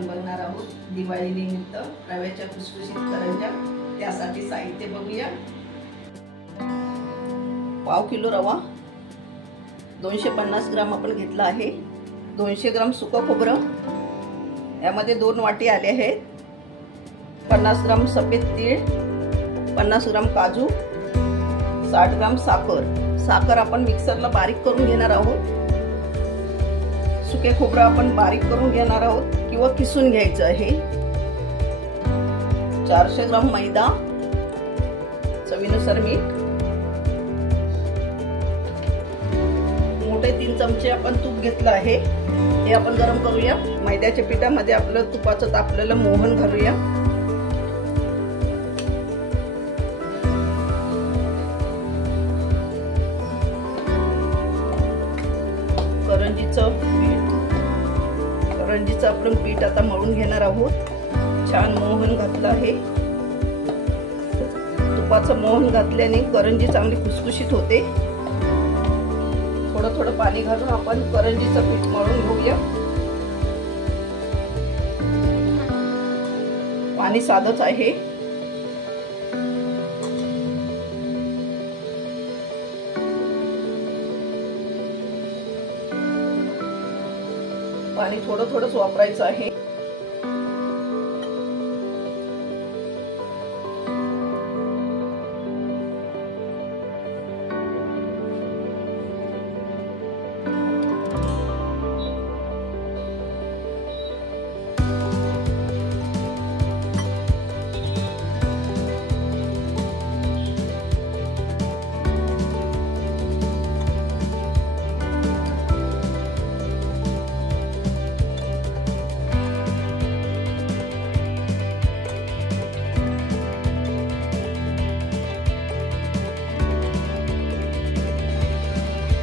आपण बघणार आहोत दिवाळी निमित्त रव्याच्या खुसखुशीत करंज्या। त्यासाठी साहित्य बघूया। पाव किलो रवा, 250 ग्राम आपण घेतला आहे। 200 ग्राम सुकं खोबरं, यामध्ये 2 वाटी आले आहेत। 50 ग्राम सफेद तीळ, 50 ग्राम काजू, 60 ग्राम साखर आपण मिक्सरला बारीक करून घेणार आहोत। सुके खोबरं आपण बारीक करून घेणार आहोत किंवा किसून घ्यायचं आहे। 400 ग्राम मैदा, चवीनुसार मीठ, मोठे 3 चमचे आपण तूप घेतलं आहे। हे आपण गरम करूया। मैद्याच्या पिठामध्ये आपलं तुपाचं तापलेलं मोहन घालूया। करंजीचं आपण पीठ आता मळून घेणार आहोत। छान मोहन घातलं आहे। तुपाचं मोहन घातल्याने करंजी चांगली खुसखुशीत होते। थोडं थोडं पाणी घालून आपण करंजीचं पीठ मळून घेऊया। पाणी साधंच आहे। पाणी थोडंच वापरायचं आहे।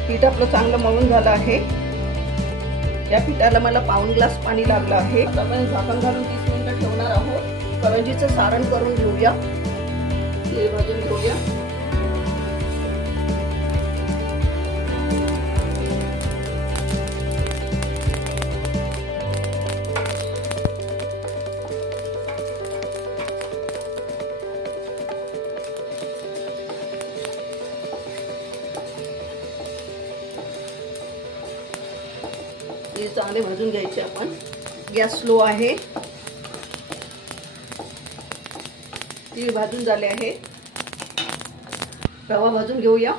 पीठ आपलं चांगलं मळून झालं आहे। या पिठाला मला पाऊण ग्लास पाणी लागलं आहे। आता आपण झाकण घालून 30 मिनिटं ठेवणार आहोत। करंजीचं सारण करून घेऊया। तेल भाजून घेऊया। तीळ चांगले भाजून घ्यायचे आपण। गॅस स्लो आहे। तीळ भाजून झाले आहे। रवा भाजून घेऊया।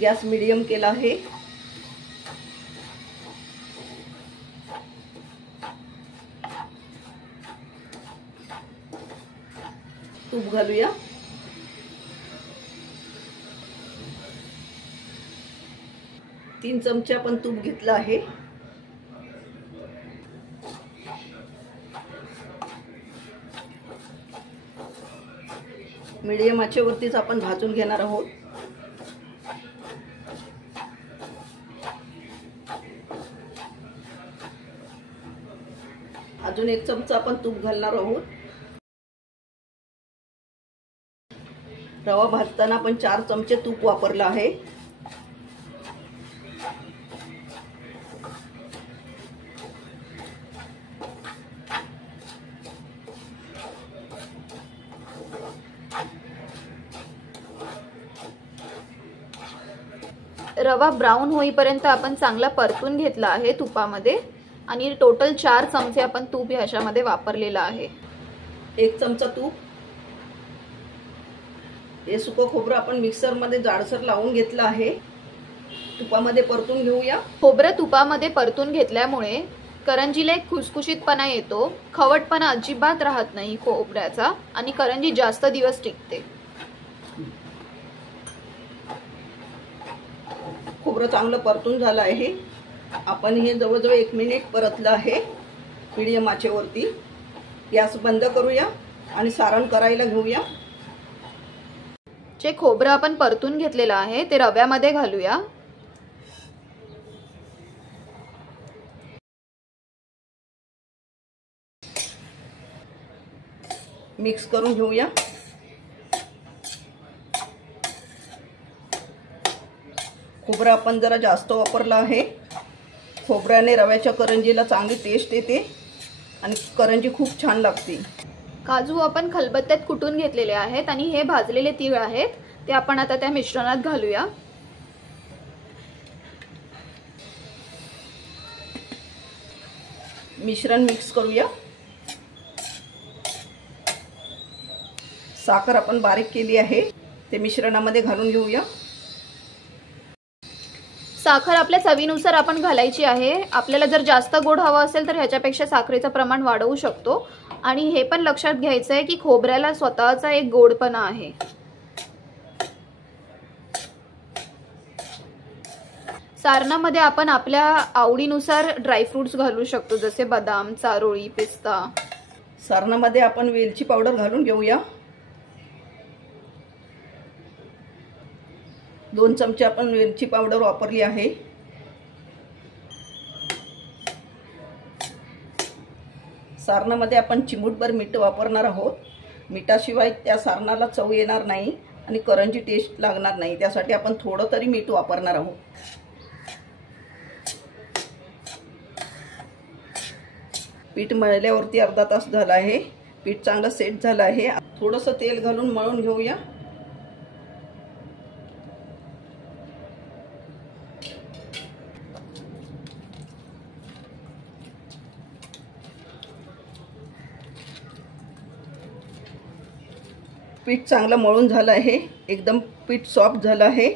गॅस मीडियम केला आहे। तूप घालूया। तीन चमचे आपण तूप घेतलं आहे। मीडियम आचेवरतीच आपण भाजून घेणार आहोत। अजून 1 चमचा आपण तूप घालणार आहोत। रवा भाजताना आपण 4 चमचे तूप वापरलं आहे। रवा ब्राऊन होईपर्यंत आपण चांगला परतून घेतला आहे तुपामध्ये आणि टोटल 4 चमचे आपण तूप ह्याच्यामध्ये वापरलेला आहे। 1 चमचा तूप। हे सुकं खोबरं आपण मिक्सर मध्ये जाडसर लावून घेतलं आहे। तुपामध्ये परतून घेऊया। खोबरं तुपामध्ये परतून घेतल्यामुळे करंजीला एक खुसखुशीतपणा येतो। खवटपणा अजिबात राहत नाही खोबऱ्याचा आणि करंजी जास्त दिवस टिकते। खोबरं चांगलं परतून झालं आहे। आपण हे जवळजवळ 1 मिनिट परतलं आहे मीडियम आचेवरती। गॅस बंद करूया आणि सारण करायला घेऊया। जे खोबरं आपण परतून घेतलेलं आहे ते रव्यामध्ये घालूया। मिक्स करून घेऊया। खोबरं आपण जरा जास्त वापरलं आहे. खोबऱ्याने रव्याच्या करंजीला चांगली टेस्ट येते आणि करंजी खूप छान लागते. काजू आपण खलबत्त्यात कुटून घेतलेले आहेत आणि हे भाजलेले तीळ आहेत ते आपण आता त्या मिश्रणात घालूया. मिश्रण मिक्स करूया. साखर आपण बारीक केली आहे ते मिश्रणामध्ये घालून घेऊया. साखर आपल्या चवीनुसार आपण घालायची आहे. आपल्याला जर जास्त गोड हवा असेल तर ह्याच्यापेक्षा साखरेचं प्रमाण वाढवू शकतो. आणि हे पण लक्षात घ्यायचं आहे की खोबऱ्याला स्वतःचा एक गोडपणा आहे. सारणामध्ये आपण आपल्या आवडीनुसार ड्रायफ्रुट्स घालू शकतो, जसे बदाम, चारोळी, पिस्ता. सारणामध्ये आपण वेलची पावडर घालून घेऊया. 2 चमचे आपण वेलची पावडर वापरली आहे. सारणामध्ये आपण चिमूटभर मीठ वापरणार आहोत. मिठाशिवाय त्या सारणाला चव येणार नाही आणि करंजी टेस्ट लागणार नाही. त्यासाठी आपण थोडं तरी मीठ वापरणार आहोत. पीठ मळल्यावरती अर्धा तास झाला आहे. पीठ चांगलं सेट झालं आहे. थोडंसं तेल घालून मळून घेऊया. पीठ चांगलं मळून झालं आहे. एकदम पीठ सॉफ्ट झालं आहे.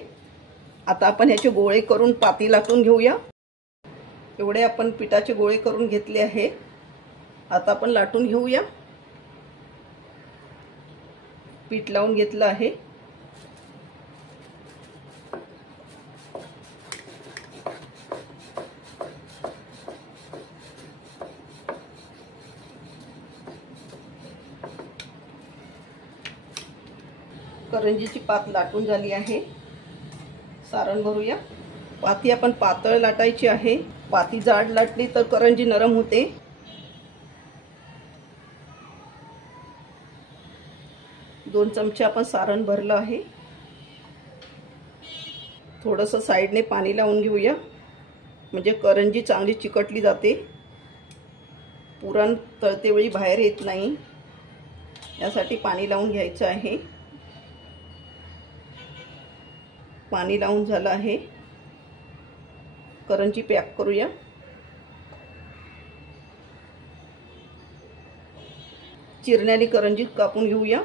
आता आपण ह्याचे गोळे करून पाती लाटून घेऊया. एवढे आपण पिठाचे गोळे करून घेतले आहे. आता आपण लाटून घेऊया. पीठ लावून घेतलं आहे. करंजीची पात लाटून झाली आहे. सारण भरूया. पाती आपण पातळ लाटायची आहे. पाती जाड लाटली तर करंजी नरम होते. दोन चमचे आपण सारण भरलं आहे. थोडंसं साईडने पाणी लावून घेऊया, म्हणजे करंजी चांगली चिकटली जाते. पुरण तळते वेळी बाहेर येत नाही, यासाठी पाणी लावून घ्यायचं आहे. पाणी लावून झालं आहे. करंजी पॅक करूया. चिरण्याने करंजी कापून घेऊया.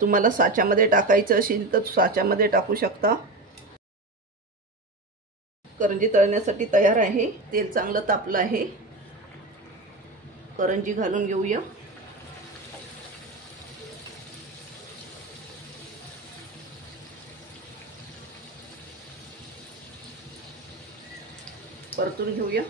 तुम्हाला साच्यामध्ये टाकायचं असेल तर साच्यामध्ये टाकू शकता. करंजी तळण्यासाठी तयार आहे. तेल चांगलं तापलं आहे. करंजी घालून घेऊया. परतून घेऊया.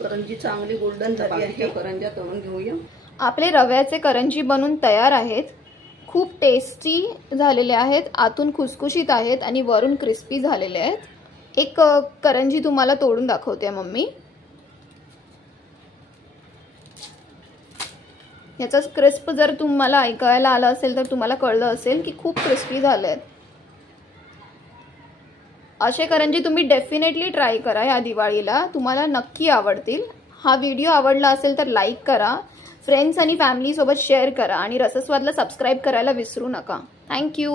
करंजी चांगली गोल्डन झाली आहे. करंज्या तळून घेऊया. आपले रव्याचे करंजी बनून तयार आहेत. खूप टेस्टी झालेले आहेत. आतून खुसखुशीत आहेत आणि वरून क्रिस्पी झालेले आहेत. एक करंजी तुम्हाला तोडून दाखवते मम्मी. याचा क्रिस्प जर तुम्हाला ऐकायला आला असेल तर तुम्हाला कळलं असेल की खूप क्रिस्पी झाले आहेत. असे करंजी तुम्ही डेफिनेटली ट्राय करा या दिवाळीला. तुम्हाला नक्की आवडतील. हा व्हिडिओ आवडला असेल तर लाईक करा, फ्रेंड्स आणि फॅमिली सोबत शेअर करा आणि रसस्वादला सबस्क्राईब करायला विसरू नका. थँक्यू.